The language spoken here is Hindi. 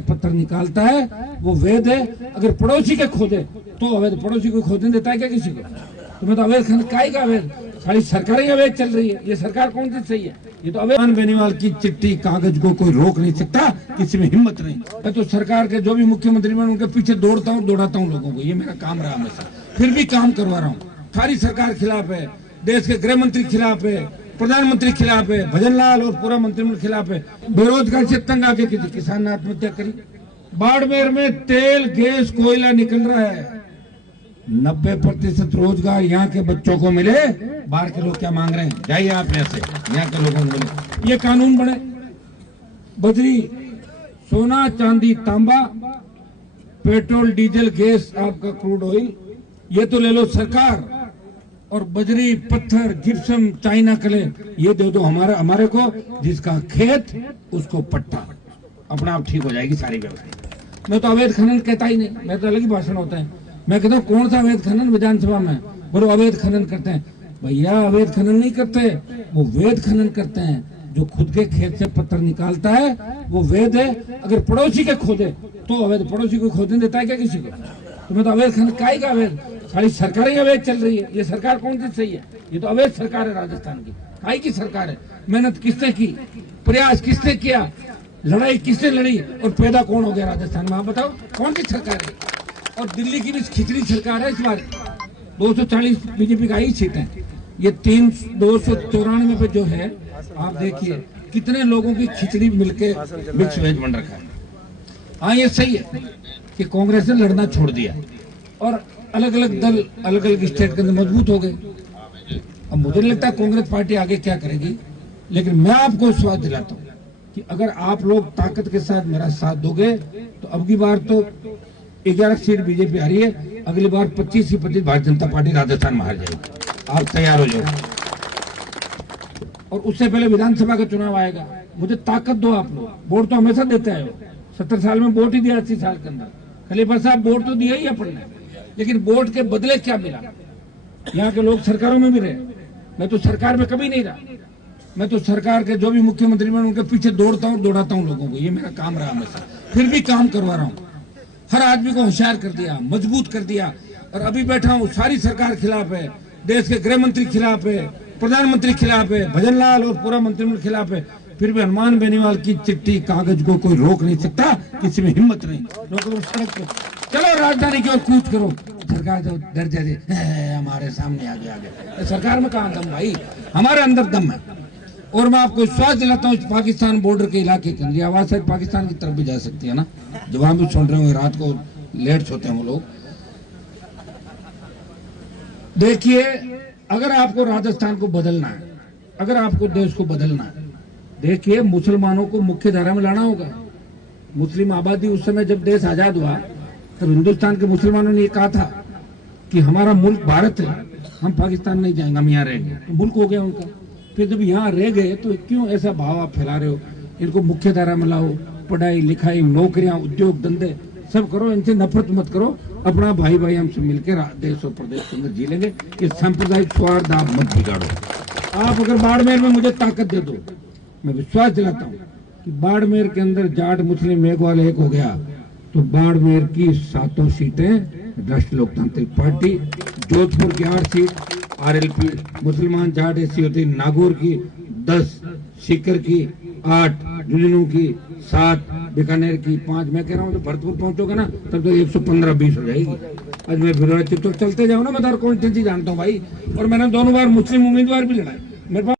पत्थर निकालता है वो वैध है। अगर पड़ोसी के खोदे तो अवैध, पड़ोसी को खोदने देता है क्या किसी को? तुम्हें तो अवैध खनन काय का अवैध, सारी सरकारें अवैध चल रही है। ये सरकार कौन सी सही है? ये तो अवैध। बेनीवाल की चिट्ठी कागज को कोई रोक नहीं सकता, किसी में हिम्मत नहीं। मैं तो सरकार के जो भी मुख्यमंत्री बने उनके पीछे दौड़ता हूँ, दौड़ाता हूँ लोगों को, ये मेरा काम रहा हमेशा। फिर भी काम करवा रहा हूँ। सारी सरकार खिलाफ है, देश के गृह मंत्री खिलाफ है, प्रधानमंत्री खिलाफ है, भजनलाल और पूरा मंत्रिमंडल खिलाफ है। बेरोजगार से तंग आके किसी किसान ने आत्महत्या करी। बाड़मेर में तेल, गैस, कोयला निकल रहा है। 90% रोजगार यहाँ के बच्चों को मिले। बाहर के लोग क्या मांग रहे हैं? जाइए आप यहाँ से, यहाँ के लोगों को मिले। ये कानून बने। बजरी, सोना, चांदी, तांबा, पेट्रोल, डीजल, गैस, आपका क्रूड ऑयल, ये तो ले लो सरकार। और बजरी, पत्थर, जिप्सम, चाइना कले, ये दे दो हमारे को। जिसका खेत उसको पट्टा, अपना आप ठीक हो जाएगी सारी व्यवस्था। मैं तो अवैध खनन कहता ही नहीं, मैं तो अलग ही भाषण होता है। मैं कहता हूँ कौन सा अवैध खनन विधानसभा में? बोलो अवैध खनन करते हैं। भैया अवैध खनन नहीं करते, वो वैध खनन करते हैं। जो खुद के खेत से पत्थर निकालता है वो वैध है। अगर पड़ोसी के खोदे तो अवैध, पड़ोसी को खोदने देता है क्या किसी को? तुम्हें तो अवैध खनन काय का अवैध, सारी सरकारें अवैध चल रही है। ये सरकार कौन सी सही है? ये तो अवैध सरकार है राजस्थान की। काय की सरकार है? मेहनत किसने की, प्रयास किसने किया, लड़ाई किसने लड़ी, और पैदा कौन हो गया राजस्थान में? आप बताओ कौन सी सरकार है? और दिल्ली की भी खिचड़ी सरकार है। इस बार 240 बीजेपी का ही सीट है। ये 294 पे जो है, आप देखिए कितने लोगों की खिचड़ी मिलके मिक्स वेज बन रखा है। हाँ ये सही है कि कांग्रेस ने लड़ना छोड़ दिया और अलग अलग दल अलग अलग स्टेट के अंदर मजबूत हो गए। अब मुझे नहीं लगता कांग्रेस पार्टी आगे क्या करेगी, लेकिन मैं आपको विश्वास दिलाता हूँ कि अगर आप लोग ताकत के साथ मेरा साथ दोगे तो अब की बार तो 11 सीट बीजेपी आ रही है, अगली बार 25 ही 25 भारतीय जनता पार्टी राजस्थान में हार जाएगी। आप तैयार हो जाओ। और उससे पहले विधानसभा का चुनाव आएगा। मुझे ताकत दो आप लोग। वोट तो हमेशा देते हैं, 70 साल में वोट ही दिया, 80 साल के अंदर। खलीफा साहब वोट तो दिया ही अपन ने, लेकिन वोट के बदले क्या मिला? यहाँ के लोग सरकारों में भी रहे। मैं तो सरकार में कभी नहीं रहा। मैं तो सरकार के जो भी मुख्यमंत्री बने उनके पीछे दौड़ता हूँ, दौड़ाता हूँ लोगों को, ये मेरा काम रहा हमेशा। फिर भी काम करवा रहा हूँ। हर आदमी को होशियार कर दिया, मजबूत कर दिया। और अभी बैठा हूँ, सारी सरकार खिलाफ है, देश के गृह मंत्री खिलाफ है, प्रधानमंत्री खिलाफ है, भजनलाल और पूरा मंत्रिमंडल खिलाफ है। फिर भी हनुमान बेनीवाल की चिट्ठी कागज को कोई रोक नहीं सकता, किसी में हिम्मत नहीं। रोको सड़क पे, चलो राजधानी की ओर कूच करो। सरकार तो डर जाए, हमारे सामने आगे। सरकार में कहाँ दम भाई? हमारे अंदर दम है। और मैं आपको विश्वास दिलाता हूँ, पाकिस्तान बॉर्डर के इलाके के अंदर आवाज शायद पाकिस्तान की तरफ भी जा सकती है ना, जब वहां भी सुन रहे होंगे, रात को लेट सोते हैं वो लोग। देखिए, अगर आपको राजस्थान को बदलना है, अगर आपको देश को बदलना है, देखिए मुसलमानों को मुख्य धारा में लाना होगा। मुस्लिम आबादी उस समय जब देश आजाद हुआ तब हिंदुस्तान के मुसलमानों ने ये कहा था कि हमारा मुल्क भारत है, हम पाकिस्तान नहीं जाएंगे, हम यहाँ रहेंगे। तो मुल्क हो गया उनका। फिर जब यहाँ रह गए तो क्यों ऐसा भाव आप फैला रहे हो? इनको मुख्य धारा में लाओ, पढ़ाई लिखाई, नौकरियां, उद्योग धंधे सब करो, इनसे नफरत मत करो। अपना भाई भाई हमसे मिलकर देश और प्रदेश के अंदर जी लेंगे। ये सांप्रदायिक स्वार्थ आप मत बिगाड़ो। आप अगर बाड़मेर में मुझे ताकत दे दो, मैं विश्वास दिलाता हूँ कि बाड़मेर के अंदर जाट मुस्लिम मेघवाल एक हो गया तो बाड़मेर की 7 सीटें राष्ट्रीय लोकतांत्रिक पार्टी, जोधपुर की 8 सीट आरएलपी, मुसलमान जाट ऐसी होती, नागौर की 10, सीकर की 8, झुंझुनू की 7, बीकानेर की 5। मैं कह रहा हूँ तो भरतपुर पहुंचोगे ना तब तो 115-20 हो जाएगी। आज मैं फिर चित्तौड़ चलते जाऊँ ना, मैं तो कौन सी जानता हूँ भाई। और मैंने दोनों बार मुस्लिम उम्मीदवार भी लड़ाए। मेरे पास